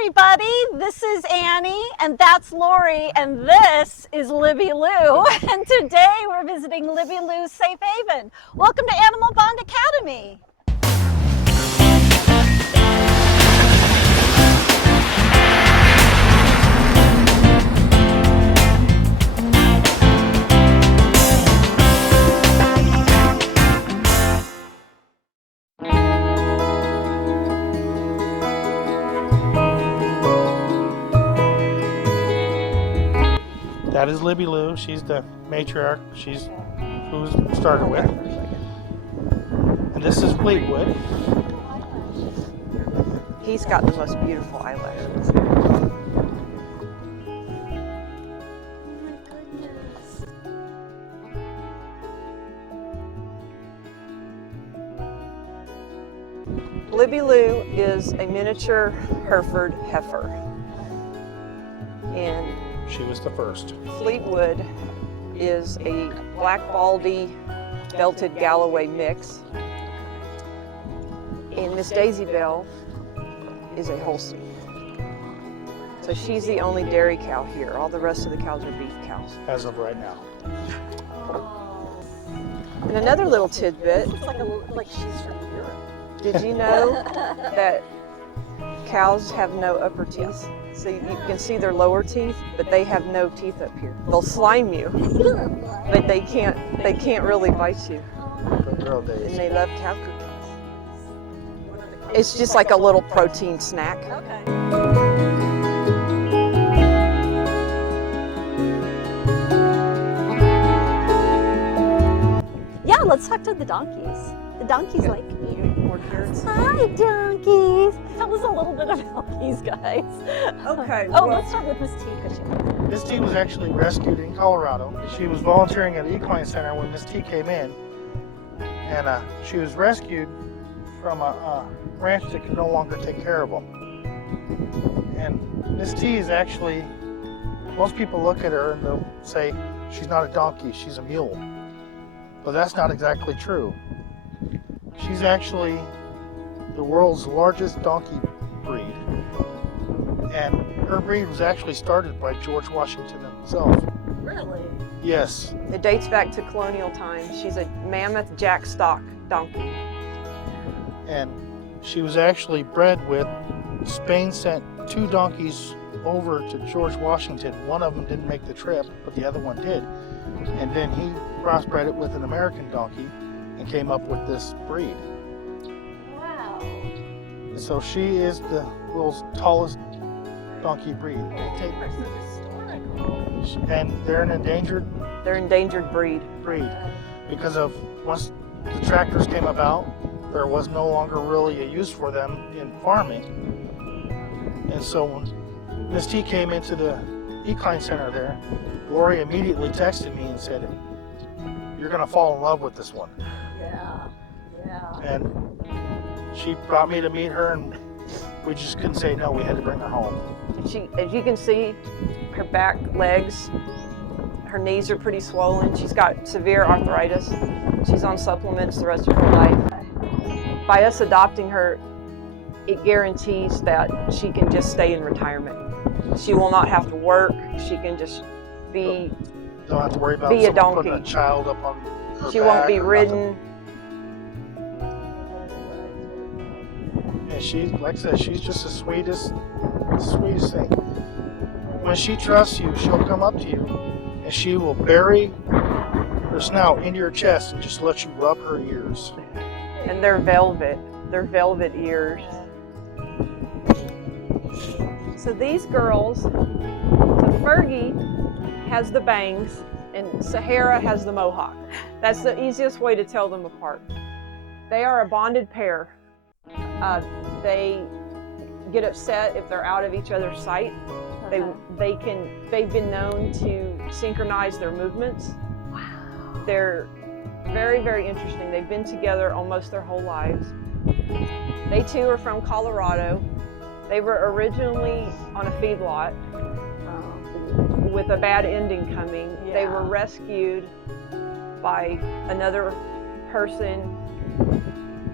everybody, this is Annie, and that's Lori, and this is Libby Lou, and today we're visiting Libby Lou's Safe Haven. Welcome to Animal Bond Academy. That is Libby Lou. She's the matriarch. She's who's started with. And this is Fleetwood. He's got the most beautiful eyelashes. Libby Lou is a miniature Hereford heifer. And She was the first. Fleetwood is a black baldy belted Galloway mix. And Miss Daisy Bell is a Holstein. So she's the only dairy cow here. All the rest of the cows are beef cows. As of right now. And another little tidbit, It's like she's from Europe. did you know that cows have no upper teeth? So you can see their lower teeth, but they have no teeth up here. They'll slime you, but they can't really bite you. Good girl And days. they love cow cookies. It's just like a little protein snack. Okay. Yeah, let's talk to the donkeys. The donkeys like me. More carrots. Hi, donkeys. Tell us a little bit about these guys. Okay. Oh, well, let's start with Miss T, because she. Miss T was actually rescued in Colorado. She was volunteering at an equine center when Miss T came in. And she was rescued from a ranch that could no longer take care of them. And Miss T is actually, most people look at her and they'll say, she's not a donkey, she's a mule. But that's not exactly true. She's actually the world's largest donkey breed. And her breed was actually started by George Washington himself. Really? Yes. it dates back to colonial times. She's a mammoth jack stock donkey. And she was actually bred with, Spain sent 2 donkeys over to George Washington. One of them didn't make the trip, but the other one did. And then he crossbred it with an American donkey and came up with this breed. Wow. And so she is the world's tallest donkey breed. They take, and they're an endangered They're endangered breed. breed because of once the tractors came about, there was no longer really a use for them in farming. And so when Miss T came into the equine center there, Lori immediately texted me and said, "You're gonna fall in love with this one." Yeah. Yeah. And she brought me to meet her, and we just couldn't say no. We had to bring her home. She, as you can see, her back legs, her knees are pretty swollen. She's got severe arthritis. She's on supplements the rest of her life. By us adopting her, it guarantees that she can just stay in retirement. She will not have to work. She can just be, Don't have to worry about Be a someone putting donkey. a child up on her she won't back be or ridden. nothing. And she, like I said, she's just the sweetest thing. When she trusts you, she'll come up to you and she will bury her snout into your chest and just let you rub her ears. And they're velvet. They're velvet ears. So these girls, so Fergie has the bangs and Sahara has the mohawk. That's the easiest way to tell them apart. They are a bonded pair. They get upset if they're out of each other's sight. They've been known to synchronize their movements. Wow. They're very, very interesting. They've been together almost their whole lives. They too are from Colorado. They were originally on a feedlot with a bad ending coming. They were rescued by another person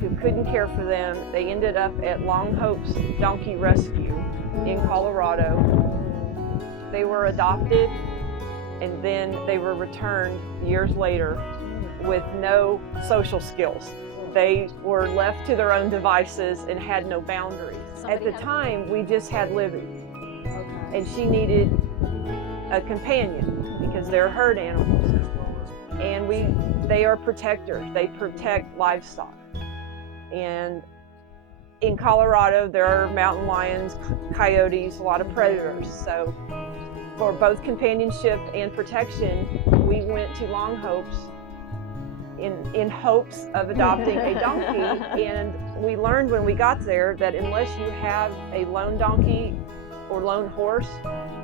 who couldn't care for them. They ended up at Long Hope's Donkey Rescue in Colorado. They were adopted, and then they were returned years later with no social skills. They were left to their own devices and had no boundaries. At the time, we just had Libby, and she needed a companion because they're herd animals. And they are protectors. They protect livestock. And in Colorado, there are mountain lions, coyotes, a lot of predators. So for both companionship and protection, we went to Long Hope's in hopes of adopting a donkey. And we learned when we got there that unless you have a lone donkey or lone horse,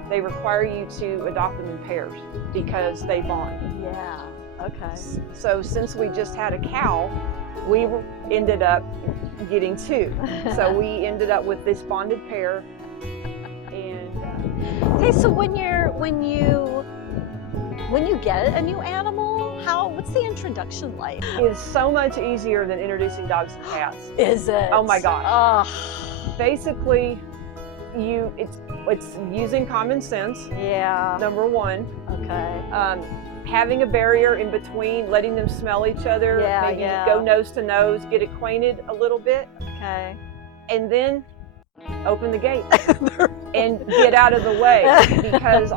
they require you to adopt them in pairs because they bond. Yeah, okay. So since we just had a cow, we ended up getting two. So we ended up with this bonded pair. And Okay, so when you get a new animal, what's the introduction like? it's so much easier than introducing dogs and cats. Is it? Oh my gosh. Oh, Basically, it's using common sense, yeah. number one. Okay. Having a barrier in between, letting them smell each other, Yeah, maybe yeah. go nose to nose, get acquainted a little bit, Okay. and then open the gate and get out of the way. Because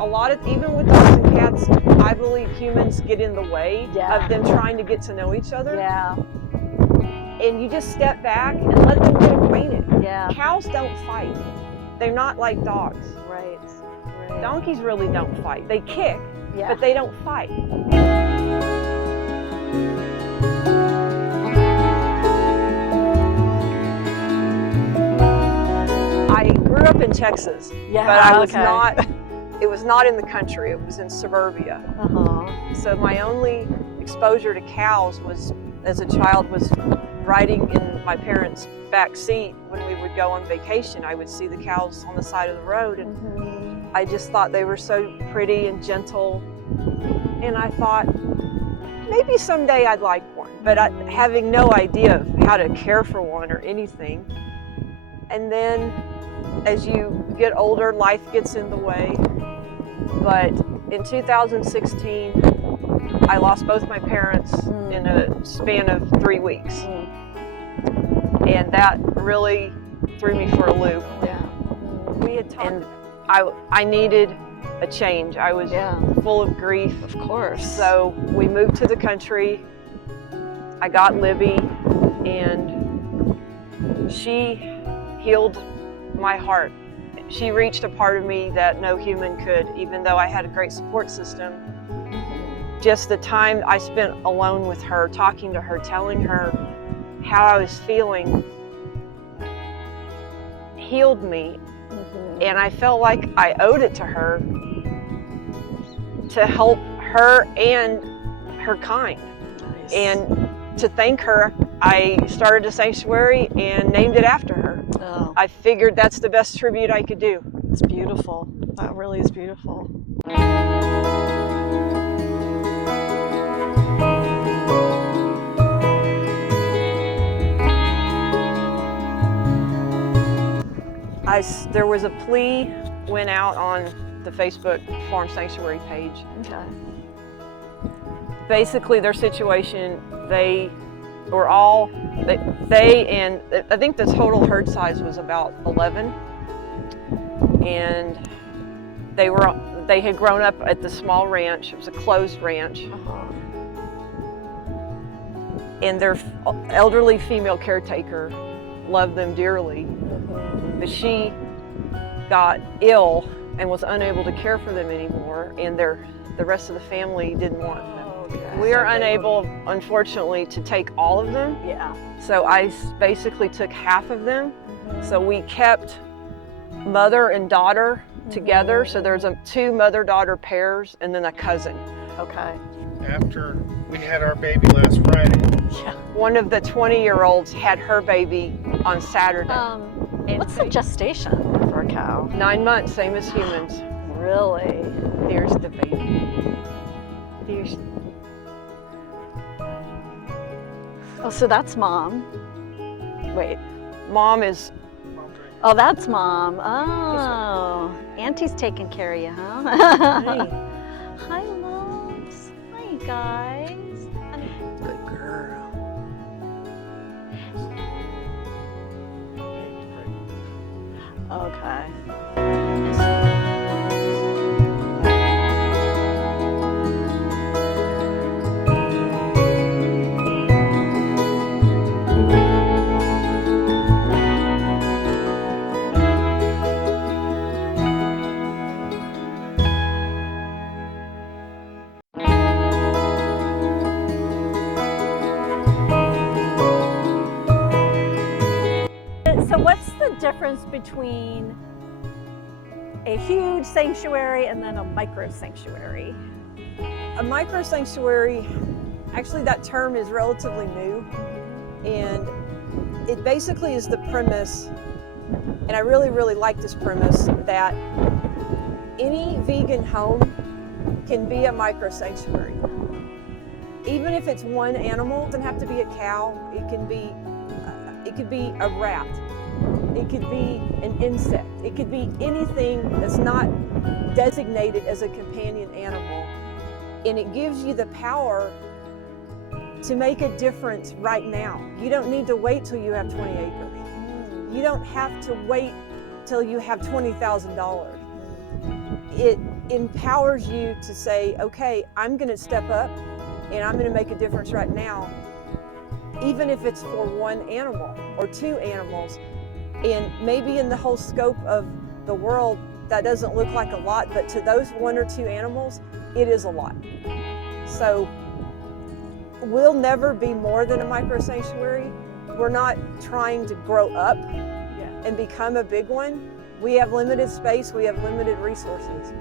even with dogs and cats, I believe humans get in the way Yeah. of them trying to get to know each other. Yeah. And you just step back and let them get acquainted. Yeah. Cows don't fight. They're not like dogs. Right. Donkeys really don't fight. They kick, Yeah. but they don't fight. I grew up in Texas, Yeah. but I was okay. it was not in the country, it was in suburbia. Uh-huh. So my only exposure to cows was, as a child, was riding in my parents' back seat when we would go on vacation. I would see the cows on the side of the road, and Mm-hmm. I just thought they were so pretty and gentle. And I thought, maybe someday I'd like one, but having no idea of how to care for one or anything. And then as you get older, life gets in the way. But in 2016, I lost both my parents in a span of 3 weeks. And that really threw me for a loop. Yeah. We had talked, and I needed a change. I was Yeah. full of grief. Of course. So we moved to the country. I got Libby, and she healed my heart. She reached a part of me that no human could, even though I had a great support system. Just the time I spent alone with her, talking to her, telling her how I was feeling, healed me. And I felt like I owed it to her to help her and her kind. Nice. And to thank her, I started a sanctuary and named it after her. Oh, I figured that's the best tribute I could do. it's beautiful. That really is beautiful. There was a plea went out on the Facebook Farm Sanctuary page. Okay. Basically, their situation, they and I think the total herd size was about 11, and they had grown up at the small ranch. It was a closed ranch, Uh-huh. and their elderly female caretaker loved them dearly, but she got ill and was unable to care for them anymore, and the rest of the family didn't want them. We are unable, unfortunately, to take all of them. Yeah. So I basically took half of them. So we kept mother and daughter together. So there's two mother-daughter pairs and then a cousin. Okay. After we had our baby last Friday, Yeah. One of the 20-year-olds had her baby on Saturday. And What's the gestation for a cow? 9 months, same as humans. Really? There's the baby. There's, Oh, so that's mom. Wait, Mom is. Oh, that's Mom. Oh, Auntie's taking care of you, huh? Hey. Hi, loves. Hi, guys. Good girl. Okay. So what's the difference between a huge sanctuary and then a micro sanctuary? A micro sanctuary, actually that term is relatively new, and it basically is the premise, and I really, really like this premise, that any vegan home can be a micro sanctuary. Even if it's one animal, it doesn't have to be a cow, it could be a rat, it could be an insect, it could be anything that's not designated as a companion animal. And it gives you the power to make a difference right now. You don't need to wait till you have 20 acres. You don't have to wait till you have $20,000. It empowers you to say, okay, I'm gonna step up and I'm gonna make a difference right now, even if it's for one animal or two animals. And maybe in the whole scope of the world, that doesn't look like a lot, but to those one or two animals, it is a lot. So we'll never be more than a micro sanctuary. We're not trying to grow up and become a big one. We have limited space, we have limited resources.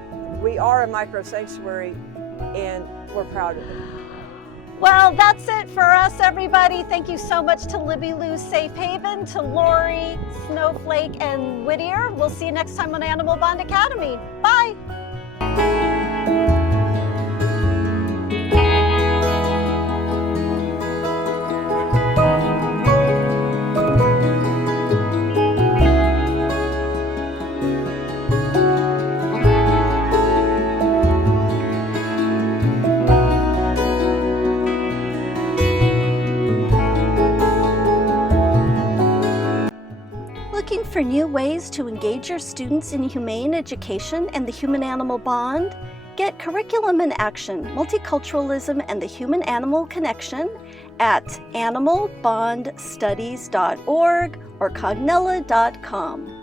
We are a micro sanctuary and we're proud of it. Well, that's it for us, everybody. Thank you so much to Libby Lou Safe Haven, to Lori, Snowflake, and Whittier. We'll see you next time on Animal Bond Academy. Bye. Looking for new ways to engage your students in humane education and the human-animal bond? Get Curriculum in Action, Multiculturalism and the Human-Animal Connection at animalbondstudies.org or cognella.com.